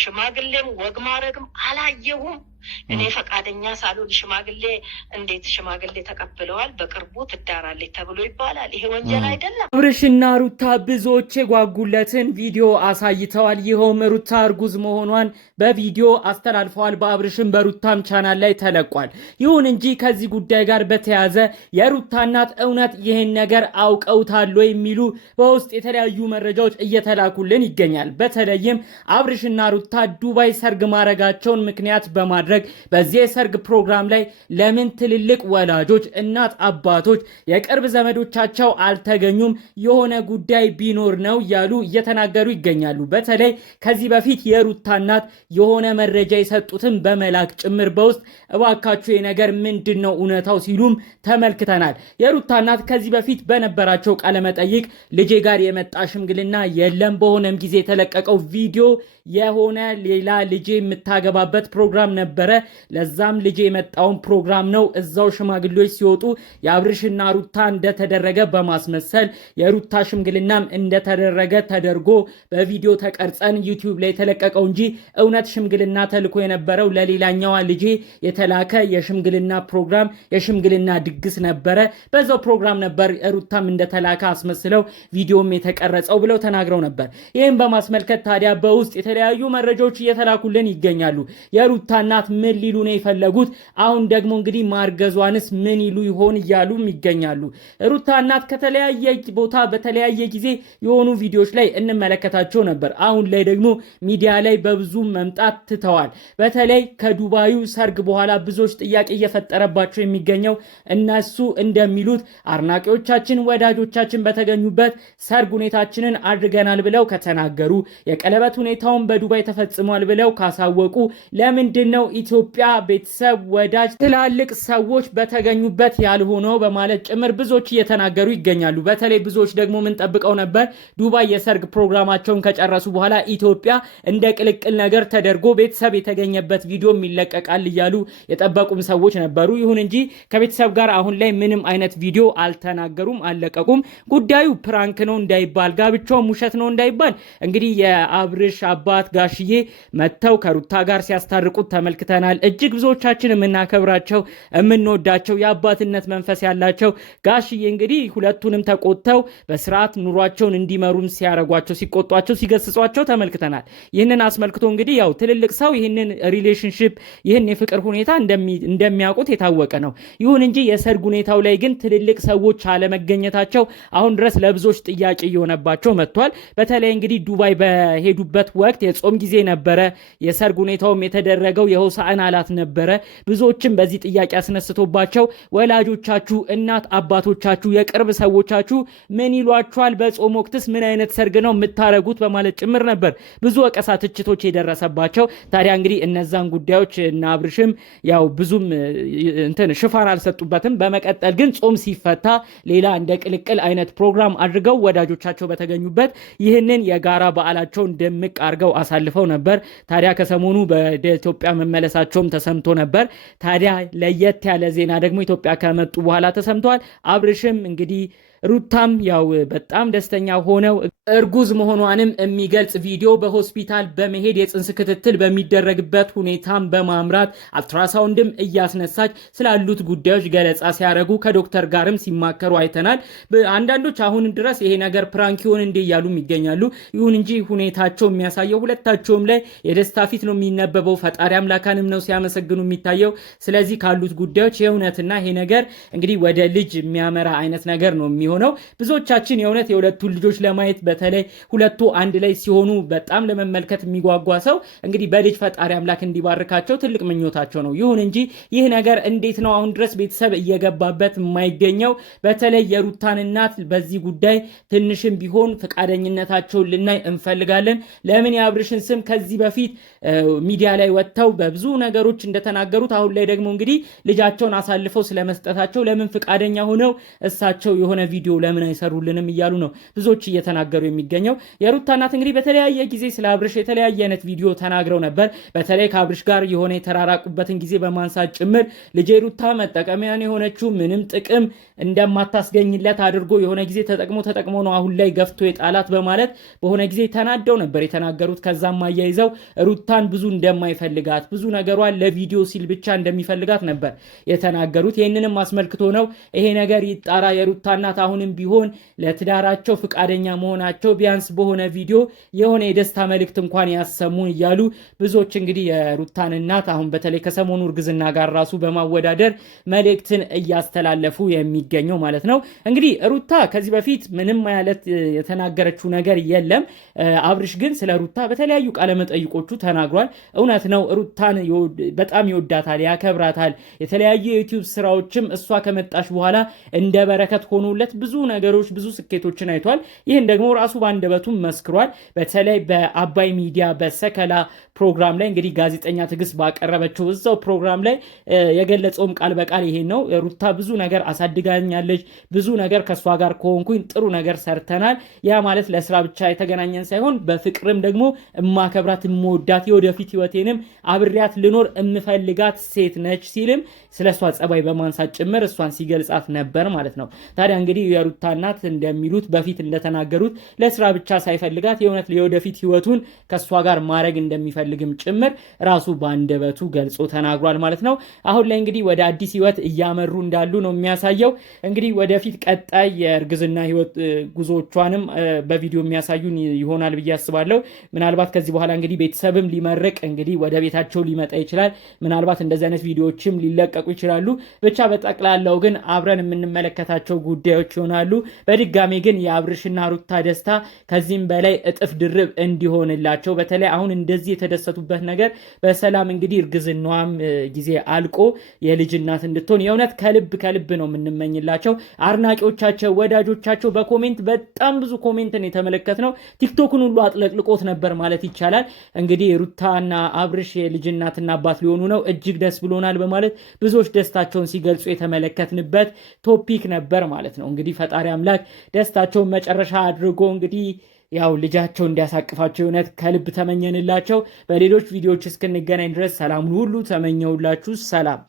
የሽማግሌም ወግ ማረግም አላየሁም። እኔ ፈቃደኛ ሳልሆን ሽማግሌ እንዴት ሽማግሌ ተቀብለዋል በቅርቡ ትዳራለች ተብሎ ይባላል? ይሄ ወንጀል አይደለም? አብርሽና ሩታ ብዙዎች የጓጉለትን ቪዲዮ አሳይተዋል። ይኸውም ሩታ እርጉዝ መሆኗን በቪዲዮ አስተላልፈዋል። በአብርሽም በሩታም ቻናል ላይ ተለቋል። ይሁን እንጂ ከዚህ ጉዳይ ጋር በተያያዘ የሩታ እናት እውነት ይህን ነገር አውቀውታል የሚሉ በውስጥ የተለያዩ መረጃዎች እየተላኩልን ይገኛል። በተለይም አብርሽና ሩታ ዱባይ ሰርግ ማድረጋቸውን ምክንያት በማድረግ በዚህ የሰርግ ፕሮግራም ላይ ለምን ትልልቅ ወላጆች፣ እናት፣ አባቶች፣ የቅርብ ዘመዶቻቸው አልተገኙም? የሆነ ጉዳይ ቢኖር ነው እያሉ እየተናገሩ ይገኛሉ። በተለይ ከዚህ በፊት የሩታ እናት የሆነ መረጃ የሰጡትን በመላክ ጭምር በውስጥ እባካችሁ የነገር ምንድን ነው እውነታው ሲሉም ተመልክተናል። የሩታ እናት ከዚህ በፊት በነበራቸው ቃለመጠይቅ ልጄ ጋር የመጣ ሽምግልና የለም፣ በሆነም ጊዜ የተለቀቀው ቪዲዮ የሆነ ሌላ ልጄ የምታገባበት ፕሮግራም ነበረ፣ ለዛም ልጄ የመጣውን ፕሮግራም ነው እዛው ሽማግሌዎች ሲወጡ የአብርሽና ሩታ እንደተደረገ በማስመሰል የሩታ ሽምግልናም እንደተደረገ ተደርጎ በቪዲዮ ተቀርጸን ዩቲዩብ ላይ የተለቀቀው እንጂ እውነት ሽምግልና ተልኮ የነበረው ለሌላኛዋ ልጄ የተላከ የሽምግልና ፕሮግራም የሽምግልና ድግስ ነበረ። በዛው ፕሮግራም ነበር ሩታም እንደተላከ አስመስለው ቪዲዮም የተቀረጸው ብለው ተናግረው ነበር። ይህም በማስመልከት ታዲያ በውስጥ የተለያዩ መረጃዎች እየተላኩልን ይገኛሉ። የሩታ እናት ምን ሊሉ ነው የፈለጉት? አሁን ደግሞ እንግዲህ ማርገዟንስ ምን ይሉ ይሆን እያሉም ይገኛሉ። ሩታ እናት ከተለያየ ቦታ በተለያየ ጊዜ የሆኑ ቪዲዮዎች ላይ እንመለከታቸው ነበር። አሁን ላይ ደግሞ ሚዲያ ላይ በብዙ መምጣት ትተዋል። በተለይ ከዱባዩ ሰርግ በኋላ ብዙዎች ጥያቄ እየፈጠረባቸው የሚገኘው እነሱ እንደሚሉት አድናቂዎቻችን፣ ወዳጆቻችን በተገኙበት ሰርግ ሁኔታችንን አድርገናል ብለው ከተናገሩ የቀለበት ሁኔታውን በዱባይ ተፈጽሟል ብለው ካሳወቁ ለምንድነው ኢትዮጵያ ቤተሰብ፣ ወዳጅ፣ ትላልቅ ሰዎች በተገኙበት ያልሆነው በማለት ጭምር ብዙዎች እየተናገሩ ይገኛሉ። በተለይ ብዙዎች ደግሞ ምን ጠብቀው ነበር? ዱባይ የሰርግ ፕሮግራማቸውን ከጨረሱ በኋላ ኢትዮጵያ እንደ ቅልቅል ነገር ተደርጎ ቤተሰብ የተገኘበት ቪዲዮ ይለቀቃል እያሉ የጠበቁም ሰዎች ነበሩ። ይሁን እንጂ ከቤተሰብ ጋር አሁን ላይ ምንም አይነት ቪዲዮ አልተናገሩም፣ አልለቀቁም። ጉዳዩ ፕራንክ ነው እንዳይባል፣ ጋብቻውም ውሸት ነው እንዳይባል እንግዲህ የአብርሽ አባት ጋሽዬ መተው ከሩታ ጋር ሲያስታርቁት ተመልክተናል። እጅግ ብዙዎቻችን የምናከብራቸው የምንወዳቸው የአባትነት መንፈስ ያላቸው ጋሽዬ እንግዲህ ሁለቱንም ተቆጥተው በስርዓት ኑሯቸውን እንዲመሩም ሲያረጓቸው፣ ሲቆጧቸው፣ ሲገስጿቸው ተመልክተናል። ይህንን አስመልክቶ እንግዲህ ያው ትልልቅ ሰው ይህንን ሪሌሽንሺፕ ይህን የፍቅር ሁኔታ እንደሚያውቁት የታወቀ ነው። ይሁን እንጂ የሰርግ ሁኔታው ላይ ግን ትልልቅ ሰዎች አለመገኘታቸው አሁን ድረስ ለብዙዎች ጥያቄ እየሆነባቸው መጥቷል። በተለይ እንግዲህ ዱባይ በሄዱበት ወቅት የጾም ጊዜ ነበረ። የሰርግ ሁኔታውም የተደረገው የሆሳዕና ዕለት ነበረ። ብዙዎችም በዚህ ጥያቄ አስነስቶባቸው ወላጆቻችሁ፣ እናት አባቶቻችሁ፣ የቅርብ ሰዎቻችሁ ምን ይሏችኋል? በጾም ወቅትስ ምን አይነት ሰርግ ነው የምታረጉት? በማለት ጭምር ነበር ብዙ ወቀሳ፣ ትችቶች የደረሰባቸው። ታዲያ እንግዲህ እነዛን ጉዳዮች እና አብርሽም ያው ብዙም ሽፋን አልሰጡበትም። በመቀጠል ግን ጾም ሲፈታ ሌላ እንደ ቅልቅል አይነት ፕሮግራም አድርገው ወዳጆቻቸው በተገኙበት ይህንን የጋራ በዓላቸውን ድምቅ አድርገው አሳልፈው ነበር። ታዲያ ከሰሞኑ ወደ ኢትዮጵያ መመለሳቸውም ተሰምቶ ነበር። ታዲያ ለየት ያለ ዜና ደግሞ ኢትዮጵያ ከመጡ በኋላ ተሰምቷል። አብርሽም እንግዲህ ሩታም ያው በጣም ደስተኛ ሆነው እርጉዝ መሆኗንም የሚገልጽ ቪዲዮ በሆስፒታል በመሄድ የጽንስ ክትትል በሚደረግበት ሁኔታም በማምራት አልትራሳውንድም እያስነሳች ስላሉት ጉዳዮች ገለጻ ሲያደርጉ ከዶክተር ጋርም ሲማከሩ አይተናል። አንዳንዶች አሁን ድረስ ይሄ ነገር ፕራንክ ይሆን እንዴ እያሉም ይገኛሉ። ይሁን እንጂ ሁኔታቸው የሚያሳየው ሁለታቸውም ላይ የደስታ ፊት ነው የሚነበበው። ፈጣሪ አምላካንም ነው ሲያመሰግኑ የሚታየው። ስለዚህ ካሉት ጉዳዮች የእውነትና ይሄ ነገር እንግዲህ ወደ ልጅ የሚያመራ አይነት ነገር ነው የሚሆነው። ብዙዎቻችን የእውነት የሁለቱን ልጆች ለማየት በተለይ ሁለቱ አንድ ላይ ሲሆኑ በጣም ለመመልከት የሚጓጓ ሰው እንግዲህ በልጅ ፈጣሪ አምላክ እንዲባርካቸው ትልቅ ምኞታቸው ነው። ይሁን እንጂ ይህ ነገር እንዴት ነው አሁን ድረስ ቤተሰብ እየገባበት የማይገኘው? በተለይ የሩታን እናት በዚህ ጉዳይ ትንሽም ቢሆን ፈቃደኝነታቸውን ልናይ እንፈልጋለን። ለምን የአብርሽን ስም ከዚህ በፊት ሚዲያ ላይ ወጥተው በብዙ ነገሮች እንደተናገሩት አሁን ላይ ደግሞ እንግዲህ ልጃቸውን አሳልፈው ስለመስጠታቸው ለምን ፈቃደኛ ሆነው እሳቸው የሆነ ቪዲዮ ለምን አይሰሩልንም እያሉ ነው ብዙዎች እየተናገሩ የሚገኘው። የሩታ እናት እንግዲህ በተለያየ ጊዜ ስለ አብርሽ የተለያየ አይነት ቪዲዮ ተናግረው ነበር። በተለይ ከአብርሽ ጋር የሆነ የተራራቁበትን ጊዜ በማንሳት ጭምር ልጄ ሩታ መጠቀሚያን የሆነችው ምንም ጥቅም እንደማታስገኝለት አድርጎ የሆነ ጊዜ ተጠቅሞ ነው አሁን ላይ ገፍቶ የጣላት በማለት በሆነ ጊዜ ተናደው ነበር የተናገሩት። ከዛም አያይዘው ሩታን ብዙ እንደማይፈልጋት ብዙ ነገሯን ለቪዲዮ ሲል ብቻ እንደሚፈልጋት ነበር የተናገሩት። ይህንንም አስመልክቶ ነው ይሄ ነገር ይጣራ፣ የሩታ እናት አሁንም ቢሆን ለትዳራቸው ፍቃደኛ መሆናቸው ቢያንስ በሆነ ቪዲዮ የሆነ የደስታ መልእክት እንኳን ያሰሙን እያሉ ብዙዎች እንግዲህ የሩታን እናት አሁን በተለይ ከሰሞኑ እርግዝና ጋር ራሱ በማወዳደር መልእክትን እያስተላለፉ የሚገኘው ማለት ነው። እንግዲህ ሩታ ከዚህ በፊት ምንም ማለት የተናገረችው ነገር የለም። አብርሽ ግን ስለ ሩታ በተለያዩ ቃለመጠይቆቹ ተናግሯል። እውነት ነው፣ ሩታን በጣም ይወዳታል፣ ያከብራታል። የተለያዩ የዩቲዩብ ስራዎችም እሷ ከመጣች በኋላ እንደ በረከት ሆኖለት ብዙ ነገሮች ብዙ ስኬቶችን አይቷል። ይህን ደግሞ ራሱ በአንደበቱ መስክሯል። በተለይ በአባይ ሚዲያ በሰከላ ፕሮግራም ላይ እንግዲህ ጋዜጠኛ ትዕግስት ባቀረበችው እዛው ፕሮግራም ላይ የገለጸውም ቃል በቃል ይሄን ነው። ሩታ ብዙ ነገር አሳድጋኛለች፣ ብዙ ነገር ከእሷ ጋር ከሆንኩኝ ጥሩ ነገር ሰርተናል። ያ ማለት ለስራ ብቻ የተገናኘን ሳይሆን በፍቅርም ደግሞ እማከብራት እምወዳት የወደፊት ህይወቴንም አብሬያት ልኖር እምፈልጋት ሴት ነች ሲልም ስለ እሷ ጸባይ በማንሳት ጭምር እሷን ሲገልጻት ነበር ማለት ነው። ታዲያ እንግዲህ የሩታ እናት እንደሚሉት በፊት እንደተናገሩት ለስራ ብቻ ሳይፈልጋት የእውነት የወደፊት ህይወቱን ከእሷ ጋር ማድረግ እንደሚፈልግም ጭምር ራሱ በአንደበቱ ገልጾ ተናግሯል ማለት ነው። አሁን ላይ እንግዲህ ወደ አዲስ ህይወት እያመሩ እንዳሉ ነው የሚያሳየው። እንግዲህ ወደፊት ቀጣይ የእርግዝና ህይወት ጉዞቿንም በቪዲዮ የሚያሳዩን ይሆናል ብዬ አስባለሁ። ምናልባት ከዚህ በኋላ እንግዲህ ቤተሰብም ሊመርቅ እንግዲህ ወደ ቤታቸው ሊመጣ ይችላል። ምናልባት እንደዚህ አይነት ቪዲዮዎችም ሊለቀቁ ይችላሉ። ብቻ በጠቅላላው ግን አብረን የምንመለከታቸው ጉዳዮች ይሆናሉ። በድጋሚ ግን የአብርሽና ሩታ ደስታ ከዚህም በላይ እጥፍ ድርብ እንዲሆንላቸው በተለይ አሁን እንደዚህ የተደሰቱበት ነገር በሰላም እንግዲህ እርግዝናዋም ጊዜ አልቆ የልጅ እናት እንድትሆን የእውነት ከልብ ነው የምንመኝላቸው። አድናቂዎቻቸው፣ ወዳጆቻቸው በኮሜንት በጣም ብዙ ኮሜንትን የተመለከትነው ቲክቶክን ሁሉ አጥለቅልቆት ነበር ማለት ይቻላል። እንግዲህ ሩታና አብርሽ የልጅ እናትና አባት ሊሆኑ ነው፣ እጅግ ደስ ብሎናል በማለት ብዙዎች ደስታቸውን ሲገልጹ የተመለከትንበት ቶፒክ ነበር ማለት ነው። እንግዲህ ፈጣሪ አምላክ ደስታቸውን መጨረሻ አድርጎ እንግዲህ ያው ልጃቸው እንዲያሳቅፋቸው እውነት ከልብ ተመኘንላቸው። በሌሎች ቪዲዮዎች እስክንገናኝ ድረስ ሰላም ሁሉ ተመኘውላችሁ። ሰላም።